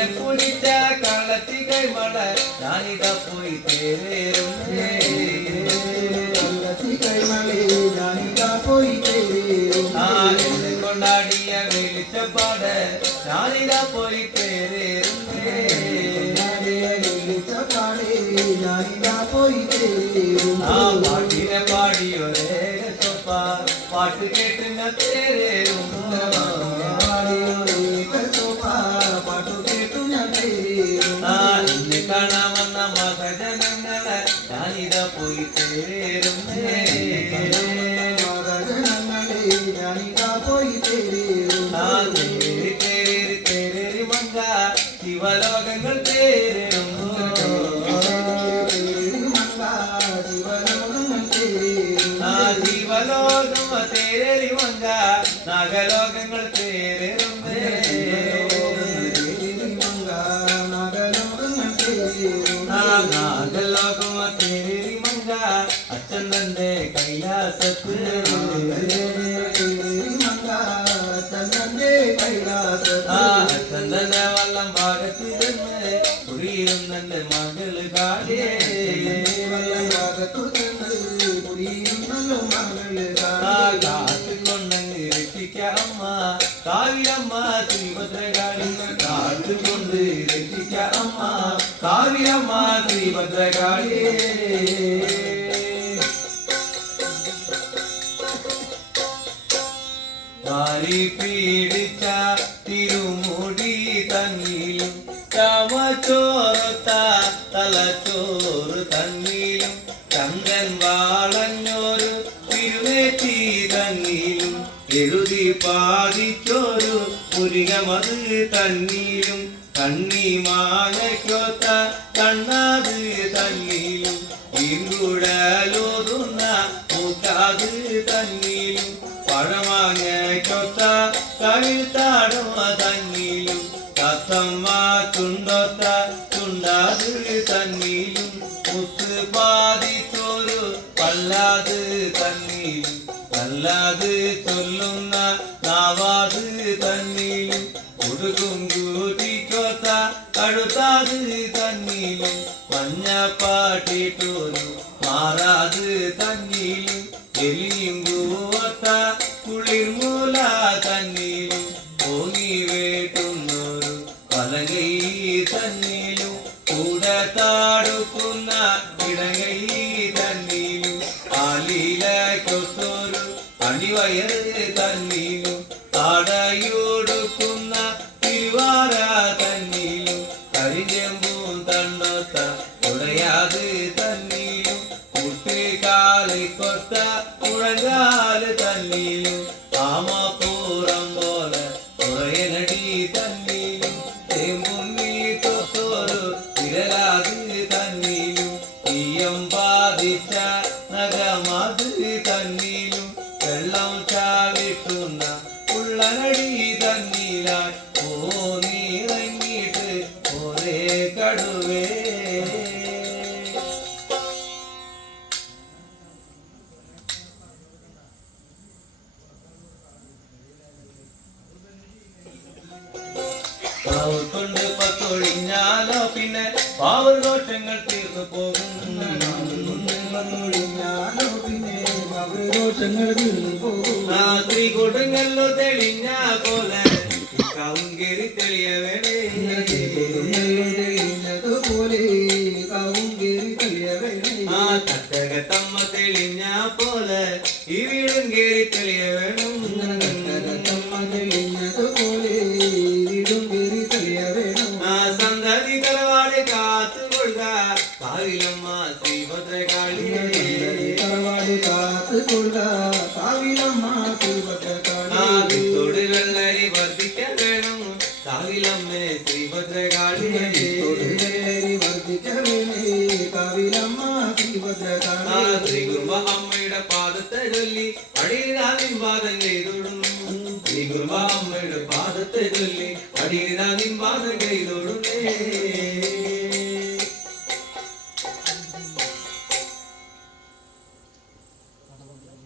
എന്നെ കുടിച്ച കള്ളത്തി കൈമള ഞാനിതാ പോയി തേരേറുന്നേ കള്ളത്തി കൈമളെ ഞാനിതാ പോയി തേരേറുന്നേ എന്നെ കൊണ്ടാടിയ വെളിച്ചപ്പാട് ഞാനിതാ പോയി തേരേറുന്നേ വെളിച്ചപ്പാടേ ഞാനിതാ പോയി തേരേറുന്നേ പാട്ടിനെ പാടിയൊരേ ചൊപ്പ പാട്ട് കേട്ട് ഞാൻ തേരേറുന്നു ഇന്ന് കാണാമെന്ന മകജനങ്ങളെ ഞാനിതാ പോയി തേരേറുന്നേ മകജനങ്ങളെ ഞാനിതാ പോയി തേരേറി തേരേറി തേരേറി മങ്ക ശിവലോകങ്ങൾ തേരേറുന്നു ശിവലോകം തേരേറി മങ്ക നാഗലോകങ്ങൾ തേരേറുന്നേ നാഗലോകം തേരേറി മങ്ക അച്ഛൻ തന്റെ കൈലാസത്ത് അച്ഛൻ തന്നെ വള്ളം ഭാഗത്ത് ചെന്ന് കുടിയും തന്റെ മകള് കാടിയേ കാത്തുകൊണ്ടങ്ങ് രക്ഷിക്ക അമ്മ കാവിലമ്മ ശ്രീഭദ്രകാളി കാത്തുകൊണ്ട് രക്ഷിക്ക അമ്മ കാവിലമ്മ ശ്രീഭദ്രകാളി വാരി പീഡിച്ച തിരുമുടി തന്നിലും ചമച്ചോറത്ത തലച്ചോറ് തന്നിലും ചന്ദ്രൻ വാളഞ്ഞോരു തിരുവേറ്റി തന്നിലും എഴുതി പാതിച്ചോരു മുരുകമത് തന്നിലും കണ്ണി മാങ്ങയ്ക്കൊത്ത കണ്ണാത് തന്നിലും ഇരുടലോതുന്ന മൂക്കാത് തന്നിലും പഴമാങ്ങയ്ക്കൊത്ത കവിത്താടുമ തന്നിലും തത്തമ്മ ചുണ്ടൊത്ത ചുണ്ടാത് തന്നിലും മുത്ത് പാതിച്ചോരു പല്ലാത് തന്നിലും പല്ലാത് ചൊല്ലുന്ന നാവാത് തന്നിലും ഉടുകും കൂട്ടിക്കൊത്ത കഴുത്താത് തന്നിലും മഞ്ഞപ്പാട്ടിട്ടൊരു മാറാത് തന്നിലും എലിയും കൂവത്ത കുളിർമൂല തന്നിലും ഓങ്ങി വേട്ടുന്നൊരു പലകൈ തന്നിലും കൂടെ താടുക്കുന്ന ഇടകൈ തന്നിലും ആലിലൊത്തൊരു അടിവയറ് തന്നിലും താടയൊടുക്കുന്ന തിരുവാര തന്നിലും കരിഞ്ചെമ്പും തണ്ണൊത്ത ഉടയാത് തന്നിലും കുട്ടിക്കാലിക്കൊത്ത മുഴങ്കാല് തന്നിലും ആമപ്പൂറം പോലെ ഉറയനടി തന്നിലും തെമ്പുമ്മി തൊത്തൊരു വിരലാത് തന്നിലും തീയം ബാധിച്ച നഗമത് തന്നിലും വെള്ളം ചാവിട്ടുന്ന ഉള്ളനടി തന്നിലായി നീറങ്ങിയിട്ട് ഒരേ കടുവേ കൊണ്ട് പത്തൊഴിഞ്ഞാലോ പിന്നെ പാവദോഷങ്ങൾ തീർന്നു പോകും ശ്രീകുടങ്ങല്ലോ തെളിഞ്ഞ പോലെ കൗങ്കേരി തെളിയ വേണേ തട്ടകത്തമ്മ തെളിഞ്ഞ പോലെ ഈ വീടും കേറി തെളിയ വേണം സന്തതി തറവാട് കാത്തുകൊള്ളുക കാവിലമ്മ ശ്രീഭദ്രകാളി തൊട് വെള്ളരി വർദ്ധിക്കാൻ വേണം കാവിലമ്മേ ശ്രീഭദ്രകാളി ശ്രീകുർബ അമ്മയുടെ പാദത്തെ ചൊല്ലി അടിയിലാ നിൻപാദം ചെയ്തൊടും ശ്രീകുർബ അമ്മയുടെ പാദത്തെ ചൊല്ലി അടിയിലാ നിൻപാദം ചെയ്തൊടുന്നേ